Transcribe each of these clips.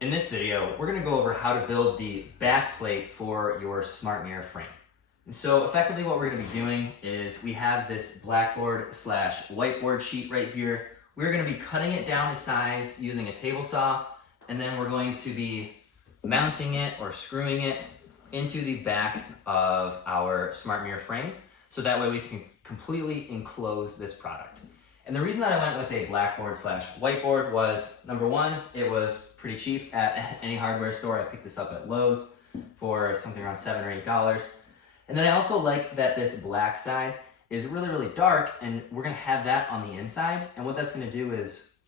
In this video, we're gonna go over how to build the backplate for your smart mirror frame. And so effectively what we're gonna be doing is we have this blackboard slash whiteboard sheet right here. We're gonna be cutting it down to size using a table saw, and then we're going to be mounting it or screwing it into the back of our smart mirror frame. So that way we can completely enclose this product. And the reason that I went with a blackboard slash whiteboard was, number one, it was pretty cheap at any hardware store. I picked this up at Lowe's for something around $7 or $8. And then I also like that this black side is really, really dark, and we're gonna have that on the inside. And what that's gonna do is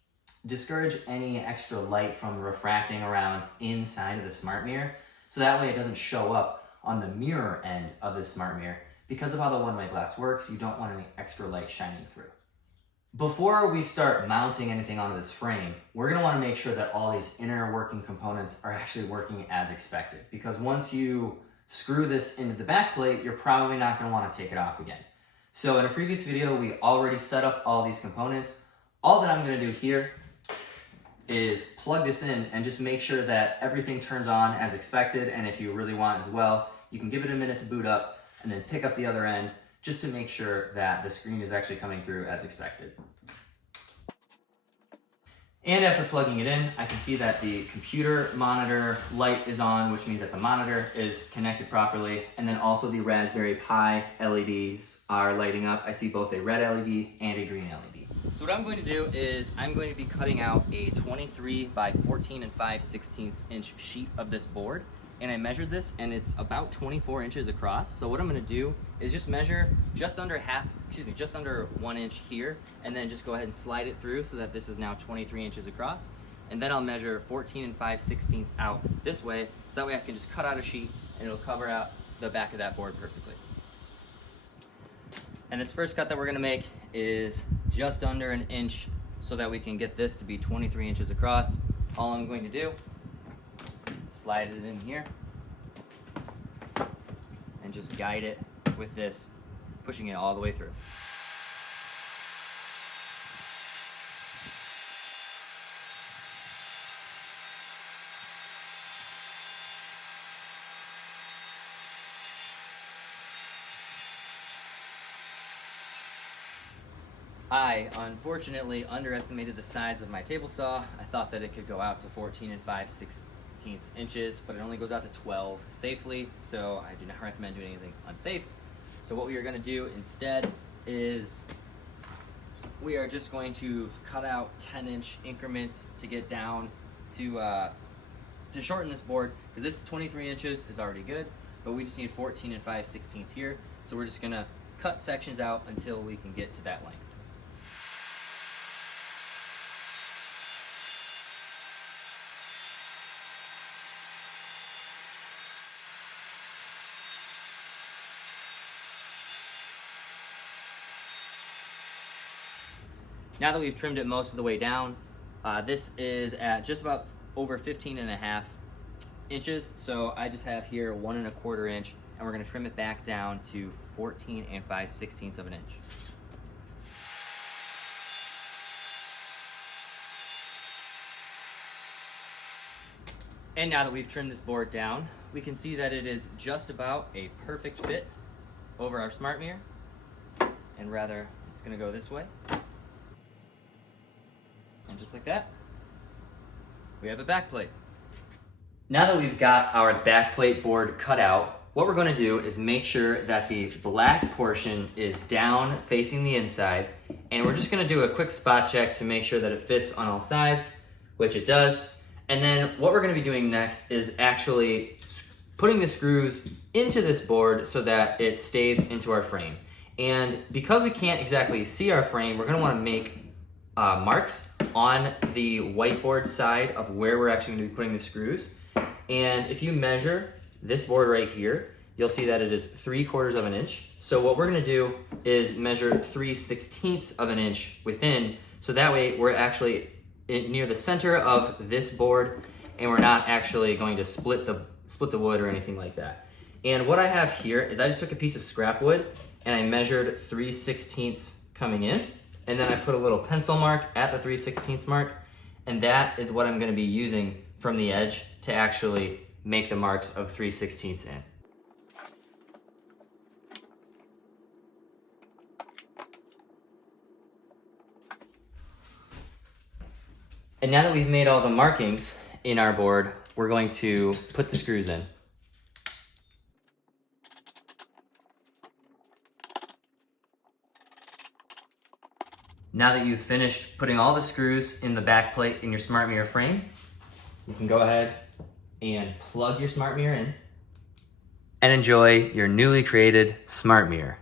discourage any extra light from refracting around inside of the smart mirror. So that way it doesn't show up on the mirror end of the smart mirror. Because of how the one-way glass works, you don't want any extra light shining through. Before we start mounting anything onto this frame, we're gonna wanna make sure that all these inner working components are actually working as expected. Because once you screw this into the back plate, you're probably not gonna wanna take it off again. So in a previous video, we already set up all these components. All that I'm gonna do here is plug this in and just make sure that everything turns on as expected. And if you really want as well, you can give it a minute to boot up and then pick up the other end just to make sure that the screen is actually coming through as expected. And after plugging it in, I can see that the computer monitor light is on, which means that the monitor is connected properly. And then also the Raspberry Pi LEDs are lighting up. I see both a red LED and a green LED. So what I'm going to do is I'm going to be cutting out a 23 by 14 and 5/16 inch sheet of this board. And I measured this and it's about 24 inches across. So what I'm gonna do is just measure just under 1 inch here, and then just go ahead and slide it through so that this is now 23 inches across. And then I'll measure 14 and 5/16 out this way, so that way I can just cut out a sheet and it'll cover out the back of that board perfectly. And this first cut that we're gonna make is just under 1 inch so that we can get this to be 23 inches across. All I'm going to do, slide it in here and just guide it with this, pushing it all the way through. I unfortunately underestimated the size of my table saw. I thought that it could go out to 14 and 5/16 inches, but it only goes out to 12 safely, so I do not recommend doing anything unsafe. So what we are going to do instead is we are just going to cut out 10-inch increments to get down to shorten this board, because this 23 inches is already good, but we just need 14 and 5/16 here. So we're just going to cut sections out until we can get to that length. Now that we've trimmed it most of the way down, this is at just about over 15.5 inches. So I just have here 1 1/4 inch, and we're gonna trim it back down to 14 and 5/16 of an inch. And now that we've trimmed this board down, we can see that it is just about a perfect fit over our smart mirror. And rather, it's gonna go this way. And just like that, we have a backplate. Now that we've got our backplate board cut out, what we're going to do is make sure that the black portion is down facing the inside, and we're just going to do a quick spot check to make sure that it fits on all sides, which it does. And then what we're going to be doing next is actually putting the screws into this board so that it stays into our frame. And because we can't exactly see our frame, we're going to want to make marks on the whiteboard side of where we're actually going to be putting the screws. And if you measure this board right here, you'll see that it is 3/4 of an inch. So what we're going to do is measure 3/16 of an inch within, so that way we're actually near the center of this board, and we're not actually going to split the wood or anything like that. And what I have here is I just took a piece of scrap wood and I measured 3/16 coming in, and then I put a little pencil mark at the 3/16 mark, and that is what I'm going to be using from the edge to actually make the marks of 3/16 in. And now that we've made all the markings in our board, we're going to put the screws in. Now that you've finished putting all the screws in the back plate in your smart mirror frame, you can go ahead and plug your smart mirror in and enjoy your newly created smart mirror.